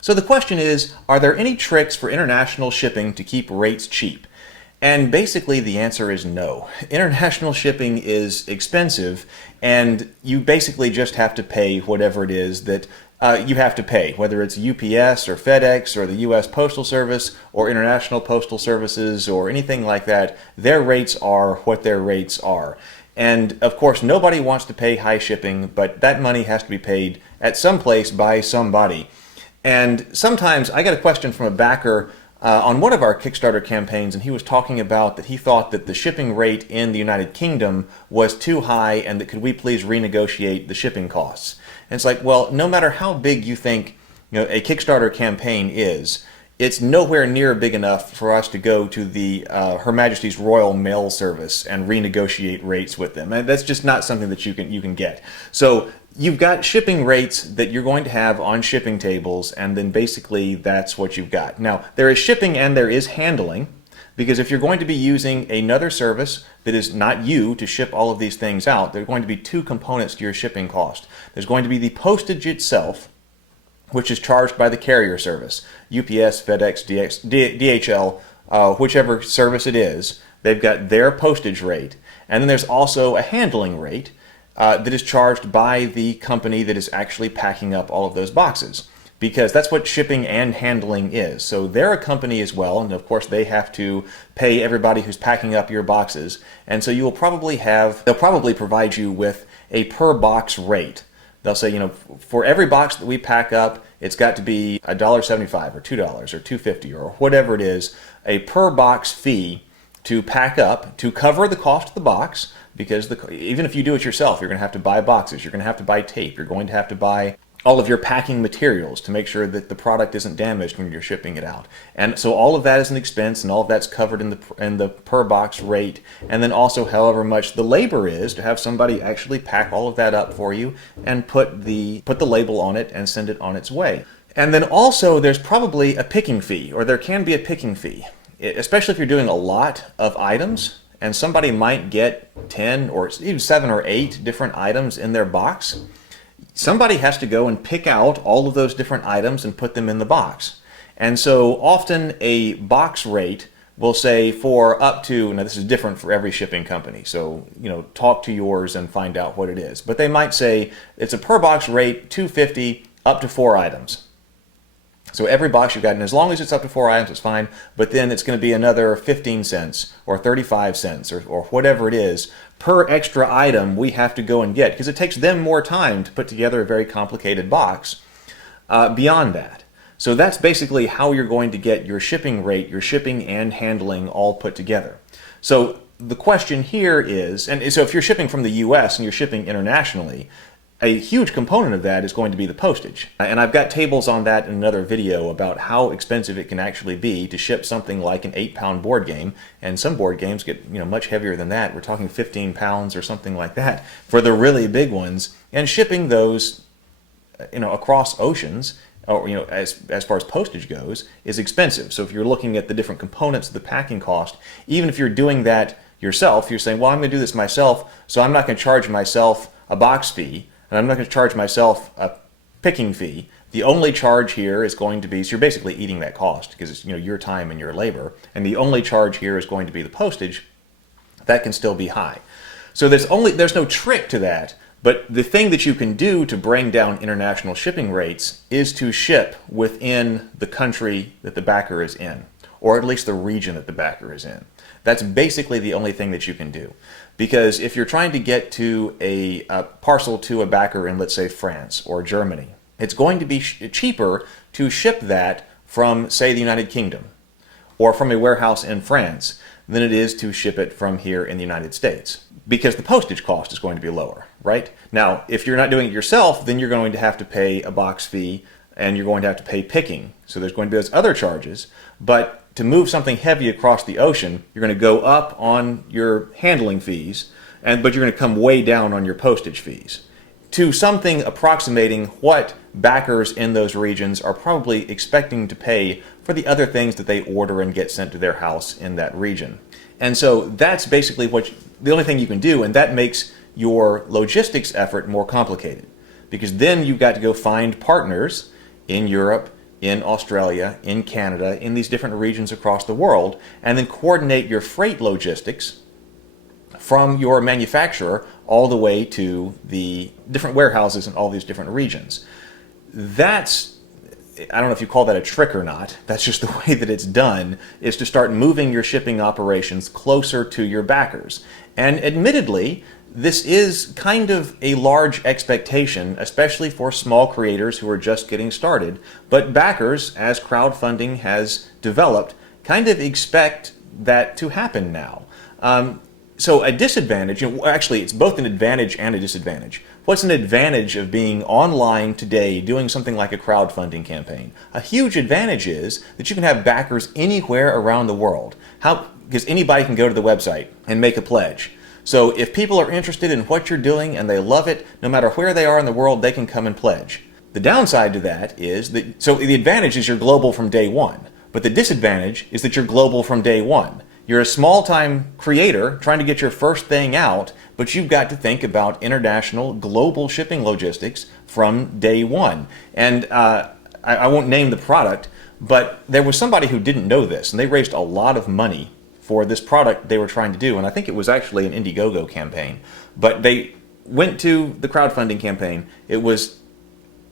So the question is, are there any tricks for international shipping to keep rates cheap? And basically the answer is no. International shipping is expensive, and you basically just have to pay whatever it is that you have to pay, whether it's UPS or FedEx or the US Postal Service or International Postal Services or anything like that. Their rates are what their rates are. And of course, nobody wants to pay high shipping, but that money has to be paid at some place by somebody. And sometimes I got a question from a backer on one of our Kickstarter campaigns, and he was talking about that he thought that the shipping rate in the United Kingdom was too high and that could we please renegotiate the shipping costs. And it's like, well, no matter how big you think a Kickstarter campaign is, it's nowhere near big enough for us to go to the Her Majesty's Royal Mail Service and renegotiate rates with them. And that's just not something that you can get. So you've got shipping rates that you're going to have on shipping tables, and then basically that's what you've got. Now, there is shipping and there is handling, because if you're going to be using another service that is not you to ship all of these things out, there are going to be two components to your shipping cost. There's going to be the postage itself, which is charged by the carrier service, UPS, FedEx, DHL, whichever service it is. They've got their postage rate. And then there's also a handling rate that is charged by the company that is actually packing up all of those boxes, because that's what shipping and handling is. So they're a company as well, and of course they have to pay everybody who's packing up your boxes. And so they'll probably provide you with a per box rate. They'll say, for every box that we pack up, it's got to be $1.75 or $2 or $2.50 or whatever it is, a per box fee to pack up to cover the cost of the box, because even if you do it yourself, you're going to have to buy boxes, you're going to have to buy tape, you're going to have to buy all of your packing materials to make sure that the product isn't damaged when you're shipping it out. And so all of that is an expense, and all of that's covered in the per box rate, and then also however much the labor is to have somebody actually pack all of that up for you and put the label on it and send it on its way. And then also there's probably a picking fee, or there can be a picking fee, especially if you're doing a lot of items, and somebody might get 10 or even 7 or 8 different items in their box. Somebody has to go and pick out all of those different items and put them in the box. And so often a box rate will say for up to, now this is different for every shipping company, so talk to yours and find out what it is. But they might say it's a per box rate, $2.50 up to 4 items. So every box you've got, and as long as it's up to 4 items, it's fine, but then it's going to be another 15 cents or 35 cents or whatever it is per extra item we have to go and get, because it takes them more time to put together a very complicated box beyond that. So that's basically how you're going to get your shipping rate, your shipping and handling all put together. So the question here is, and so if you're shipping from the US and you're shipping internationally, a huge component of that is going to be the postage. And I've got tables on that in another video about how expensive it can actually be to ship something like an 8-pound board game. And some board games get much heavier than that. We're talking 15 pounds or something like that for the really big ones. And shipping those across oceans, or as far as postage goes, is expensive. So if you're looking at the different components of the packing cost, even if you're doing that yourself, you're saying, well, I'm going to do this myself, so I'm not going to charge myself a box fee, and I'm not going to charge myself a picking fee. The only charge here is going to be, so you're basically eating that cost because it's your time and your labor, and the only charge here is going to be the postage. That can still be high. So there's no trick to that, but the thing that you can do to bring down international shipping rates is to ship within the country that the backer is in, or at least the region that the backer is in. That's basically the only thing that you can do. Because if you're trying to get to a parcel to a backer in, let's say, France or Germany, it's going to be cheaper to ship that from, say, the United Kingdom or from a warehouse in France than it is to ship it from here in the United States, because the postage cost is going to be lower, right? Now, if you're not doing it yourself, then you're going to have to pay a box fee and you're going to have to pay picking. So there's going to be those other charges, but to move something heavy across the ocean, you're going to go up on your handling fees, but you're going to come way down on your postage fees to something approximating what backers in those regions are probably expecting to pay for the other things that they order and get sent to their house in that region. And so that's basically the only thing you can do, and that makes your logistics effort more complicated, because then you've got to go find partners in Europe, in Australia, in Canada, in these different regions across the world, and then coordinate your freight logistics from your manufacturer all the way to the different warehouses in all these different regions. That's, I don't know if you call that a trick or not, that's just the way that it's done, is to start moving your shipping operations closer to your backers. And admittedly, this is kind of a large expectation, especially for small creators who are just getting started. But backers, as crowdfunding has developed, kind of expect that to happen now. So a disadvantage, actually it's both an advantage and a disadvantage. What's an advantage of being online today doing something like a crowdfunding campaign? A huge advantage is that you can have backers anywhere around the world. Because anybody can go to the website and make a pledge. So if people are interested in what you're doing and they love it, no matter where they are in the world, they can come and pledge. The downside to that is that, so the advantage is you're global from day one, but the disadvantage is that you're global from day one. You're a small-time creator trying to get your first thing out, but you've got to think about international, global shipping logistics from day one. And I won't name the product, but there was somebody who didn't know this, and they raised a lot of money for this product they were trying to do, and I think it was actually an Indiegogo campaign. But they went to the crowdfunding campaign. It was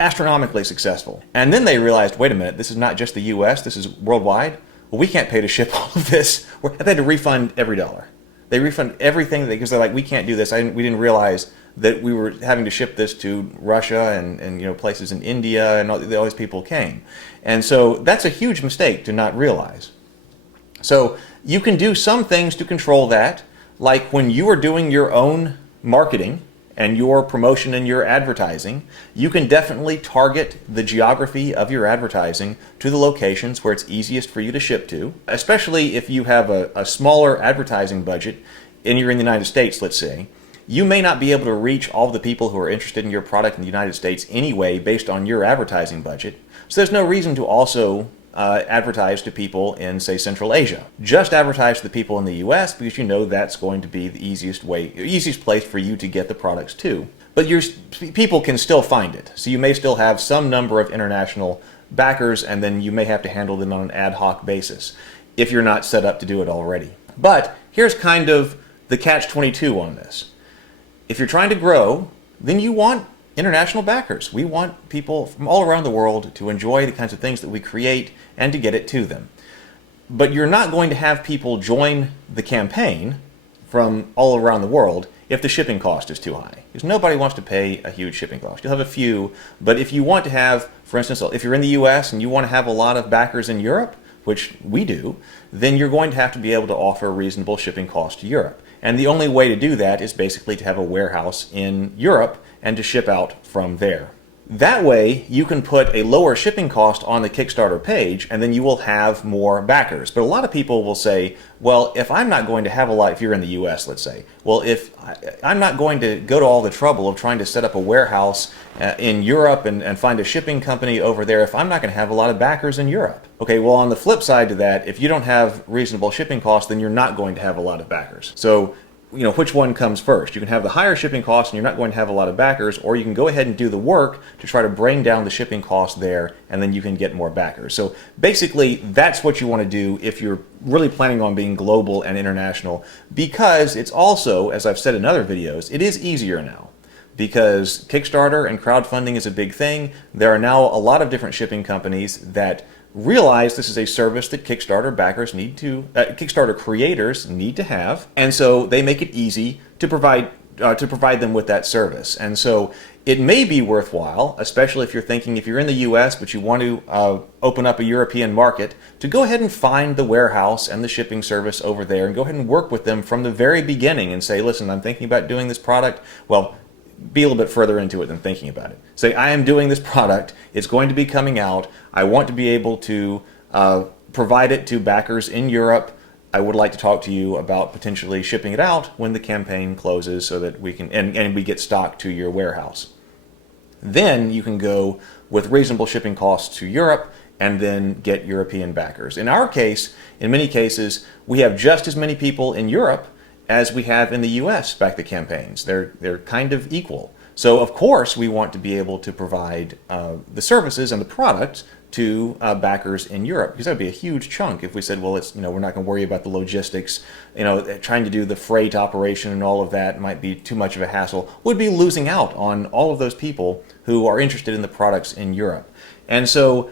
astronomically successful. And then they realized, wait a minute, this is not just the US, this is worldwide. Well, we can't pay to ship all of this. They had to refund every dollar. They refund everything because they're like, we can't do this. We didn't realize that we were having to ship this to Russia and places in India, and all these people came. And so that's a huge mistake to not realize. So you can do some things to control that, like when you are doing your own marketing and your promotion and your advertising, you can definitely target the geography of your advertising to the locations where it's easiest for you to ship to, especially if you have a smaller advertising budget and you're in the United States, let's say. You may not be able to reach all the people who are interested in your product in the United States anyway based on your advertising budget, so there's no reason to also advertise to people in, say, Central Asia. Just advertise to the people in the US because you know that's going to be the easiest place for you to get the products to. But people can still find it. So you may still have some number of international backers, and then you may have to handle them on an ad hoc basis if you're not set up to do it already. But here's kind of the catch-22 on this. If you're trying to grow, then you want international backers. We want people from all around the world to enjoy the kinds of things that we create and to get it to them. But you're not going to have people join the campaign from all around the world if the shipping cost is too high. Because nobody wants to pay a huge shipping cost. You'll have a few, but if you want to have, for instance, if you're in the US and you want to have a lot of backers in Europe, which we do, then you're going to have to be able to offer a reasonable shipping cost to Europe. And the only way to do that is basically to have a warehouse in Europe and to ship out from there. That way, you can put a lower shipping cost on the Kickstarter page, and then you will have more backers. But a lot of people will say, well, if I'm not going to have a lot, if you're in the US, let's say, well, if I'm not going to go to all the trouble of trying to set up a warehouse in Europe and find a shipping company over there, if I'm not going to have a lot of backers in Europe. Okay, well, on the flip side to that, if you don't have reasonable shipping costs, then you're not going to have a lot of backers. So, which one comes first? You can have the higher shipping costs and you're not going to have a lot of backers, or you can go ahead and do the work to try to bring down the shipping cost there, and then you can get more backers. So basically, that's what you want to do if you're really planning on being global and international, because it's also, as I've said in other videos, it is easier now. Because Kickstarter and crowdfunding is a big thing. There are now a lot of different shipping companies that realize this is a service that Kickstarter backers Kickstarter creators need to have, and so they make it easy to provide them with that service. And so it may be worthwhile, especially if you're in the US but you want to open up a European market, to go ahead and find the warehouse and the shipping service over there and go ahead and work with them from the very beginning and say, listen, I'm thinking about doing this product. Well, be a little bit further into it than thinking about it. Say, I am doing this product, it's going to be coming out, I want to be able to provide it to backers in Europe. I would like to talk to you about potentially shipping it out when the campaign closes so that we can, and we get stock to your warehouse. Then you can go with reasonable shipping costs to Europe and then get European backers. In our case, in many cases, we have just as many people in Europe as we have in the US back the campaigns. They're kind of equal. So of course we want to be able to provide the services and the products to backers in Europe, because that would be a huge chunk if we said, well, it's, we're not going to worry about the logistics, trying to do the freight operation and all of that might be too much of a hassle. Would be losing out on all of those people who are interested in the products in Europe. And so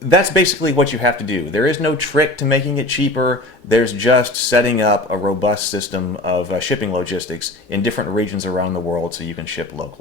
that's basically what you have to do. There is no trick to making it cheaper. There's just setting up a robust system of shipping logistics in different regions around the world so you can ship locally.